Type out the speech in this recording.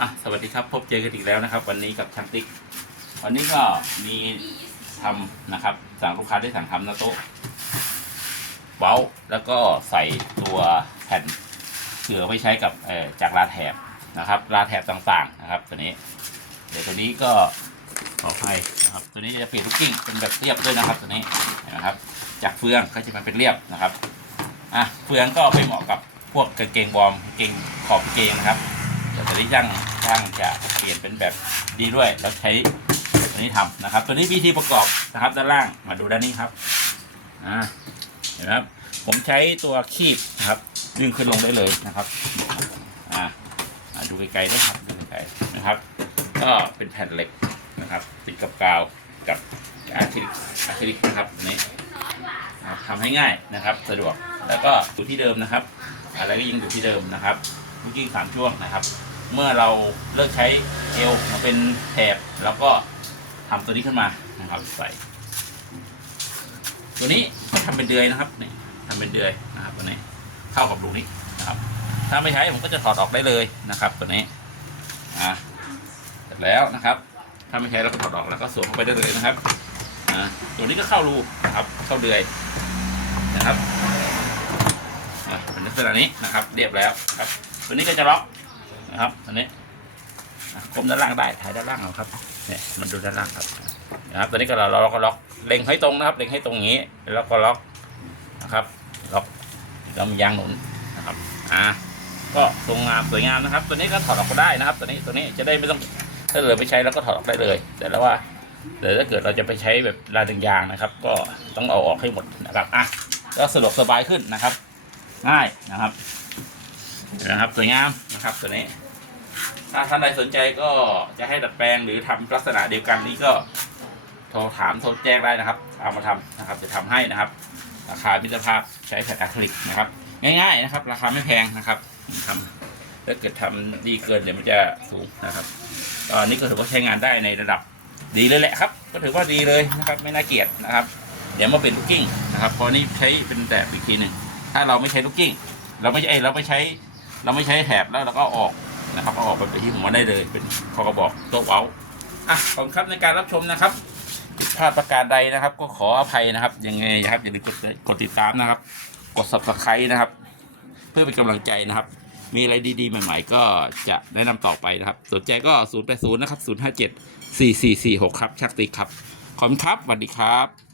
อะสวัสดีครับพบเจอกันอีกแล้วนะครับ วันนี้กับช่างติ๊ก วันนี้ก็มีทำนะครับสั่งลูกค้าได้สั่งทำนะโต๊ะเว้าแล้วก็ใส่ตัวแผ่นเสือไว้ใช้กับเอ่อจากลาแถบนะครับลาแถบต่างๆนะครับ ตัวนี้ เดี๋ยวตัวนี้ก็ขออภัยนะครับ ตัวนี้จะเปลี่ยนลูกกิ้งเป็นแบบเรียบด้วยนะครับ ตัวนี้นะครับ จากเฟืองก็จะมาเป็นเรียบนะครับอะเฟืองก็ไปเหมาะกับพวกกางเกงวอร์มกางเกงขอบกางเกงนะครับ แต่ตัวนี้ช่างช่างจะเปลี่ยนเป็นแบบดีด้วยแล้วใช้ตัวนี้ทำนะครับ ตัวนี้วิธีประกอบนะครับด้านล่างมาดูด้านนี้ครับอ่าเห็นไหมครับผมใช้ตัวคีบนะครับดึงขึ้นลงได้เลยนะครับอ่าดูไกลๆนะครับดูไกลๆนะครับ ก็เป็นแผ่นเหล็กนะครับติดกับกาวกับอะคริลิกอะคริลิกนะครับนี้ทำให้ง่ายนะครับ สะดวกแล้วก็อยู่ที่เดิมนะครับ อะไรก็ยังอยู่ที่เดิมนะครับลูกกิ้งสามช่วงนะครับ เมื่อเราเลิกใช้เอวมาเป็นแถบแล้วก็ทำตัวนี้ขึ้นมานะครับใส่ ตัวนี้ก็ทำเป็นเดือยนะครับนี่ทำเป็นเดือยนะครับตัวนี้เข้ากับรูนี้นะครับ ถ้าไม่ใช้ผมก็จะถอดออกได้เลยนะครับ ตัวนี้อะเสร็จแล้วนะครับ ถ้าไม่ใช้เราก็ถอดออกแล้วก็สวมเข้าไปได้เลยนะครับอะตัวนี้ก็เข้ารูนะครับ เข้าเดือยนะครับเป็นลักษณะนี้นะครับ เรียบแล้วครับ ตัวนี้ก็จะล็อก นะครับอันนี้อะก้มด้านล่างได้ถ่ายด้านล่างเอาครับเนี่ยมันดูด้านล่างครับนะครับตัวนี้ก็เราเราก็ล็อกเล็งให้ตรงนะครับเล็งให้ตรงอย่างนี้แล้วก็ล็อกนะครับล็อกแล้วมียางหนุนนะครับอ่าก็ทรงงามสวยงามนะครับ ตัวนี้ก็ถอดออกก็ได้นะครับ ตัวนี้ตัวนี้จะได้ไม่ต้องถ้าเหลือไปใช้แล้วก็ถอดออกได้เลย แต่แล้วว่าแต่ถ้าเกิดเราจะไปใช้แบบลายดึงยางนะครับ ก็ต้องเอาออกให้หมดนะครับอะก็สะดวกสบายขึ้นนะครับ ง่ายนะครับนะครับสวยงามนะครับ ตัวนี้ ถ้าท่านใดสนใจก็จะให้ดัดแปลงหรือทำลักษณะเดียวกันนี้ก็โทรถามโทรแจ้งได้นะครับ เอามาทำนะครับจะทำให้นะครับ ราคามิตรภาพใช้แผ่นอะคริลิกนะครับ ง่าย ๆนะครับ ราคาไม่แพงนะครับทำถ้าเกิดทำดีเกินเดี๋ยวมันจะสูงนะครับตอนนี้ก็ถือว่าใช้งานได้ในระดับดีเลยแหละครับ ก็ถือว่าดีเลยนะครับไม่น่าเกลียดนะครับ เดี๋ยวมาเป็นลูกกิ้งนะครับเพราะนี้ใช้เป็นแบบอีกทีหนึ่งถ้าเราไม่ใช้ลูกกิ้ง เราไม่ใช่เราไม่ใช้ เราไม่ใช้แถบแล้วเราก็ออก นะครับเอาออกไปที่ผมว่าได้เลยเป็นข้อกระบอกโต๊ะเว้าอะขอบคุณครับในการรับชมนะครับผิดพลาดประการใดนะครับ ก็ขออภัยนะครับยังไงนะครับอย่าลืมกดกดติดตามนะครับ กด subscribe นะครับ เพื่อเป็นกำลังใจนะครับ มีอะไรดีๆ ใหม่ๆ ก็จะแนะนำต่อไปนะครับ สนใจก็ 080 นะครับ 057 4446 ครับชักติครับ ขอบคุณครับสวัสดีครับ